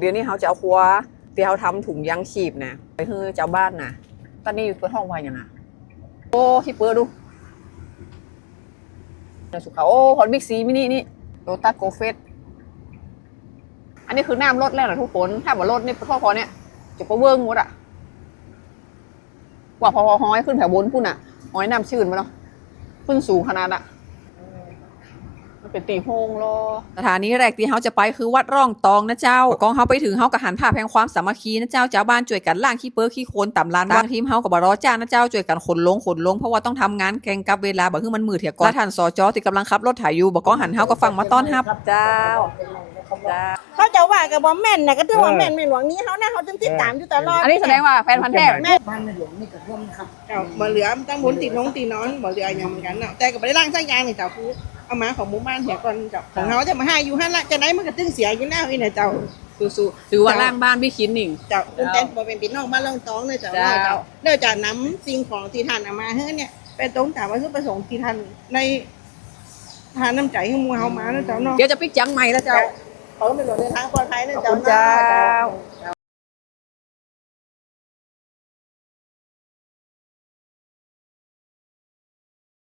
เดี๋ยวนี้เขาจะเอาครัวที่เขาทำถุงยางชีพนะไปให้เจ้าบ้านนะตอนนี้อยู่เปิดห้องไว้ยังอะโอ้ที่เปิดดูเดี๋ยวสุขาโอ้ฮอตบิ๊กซีมินินี่โรตัสโกเฟสอันนี้คือน้ำลดแล้วเหรอทุกคนถ้าว่ารถนี่พ่อพอเนี่ยจะประเวิร์งหมดอะกว่าพอพอห้อยขึ้นแถวบนพุ่นอะห้อยน้ำชื่นมาเนาะขึ้นสูงขนาดอะ เป็นตีโฮงโลสถานีแรกที่เขาจะไปคือวัดร่องตองนะเจ้ากองเขาไปถึงเขากับหันภาพแห่งความสามัคคีนะเจ้าเจ้าบ้านช่วยกันล่างขี้เปิ้ขี้โคลนต่ำลานบางทีมเขากับบรอจ้างนะเจ้าช่วยกันขนลงขนลงเพราะว่าต้องทำงานแข่งกับเวลาบอกคือมันมือเถียก่อนและท่านสจที่กำลังขับรถถ่ายอยู่บอกกองหันเขาก็ฟังมาต้อนรับเจ้าเจ้าเขาจะว่ากับบอมแม่นนะก็ถือว่าแม่นแม่นหลวงนี้เขานะเขาจึงติดตามอยู่ตลอดอันนี้แสดงว่าแฟนพันธุ์แท้แม่บ้านในหลวงนี่กระท่วมนะครับเจ้าบ่เหลือตั้งบนตีน้องตีน้อนบ่เหลืออย่างเหมือนกันเนาะแต่ก็บ่ได้ร่างสร้างยางนี่เจ้าคือ เอามาของหมู่บ้านเหียก่อนเจ้าของเขาจะมาให้อยู่หั่นละจะไหนมันก็ตึงเสียอยู่แล้วอีน่ะเจ้าสู้ๆถือว่าล่างบ้านพี่คินหนิง เจ้าคุณแต่บ่เป็นพี่น้องบ้านเรื่องตองเลยเจ้าเจ้า เจ้าเดี๋ยวจะนำสิ่งของที่ท่านเอามาให้เนี่ยไปตรงตามวัตถุประสงค์ที่ท่านในทานน้ำใจของหมู่เฮามาเนาะเจ้าเนาะเดี๋ยวจะปิกจังใหม่แล้วเจ้าเขาเป็นหลวงในทางปลอดภัยเนาะขอบเจ้าคุณเนาะเจ้า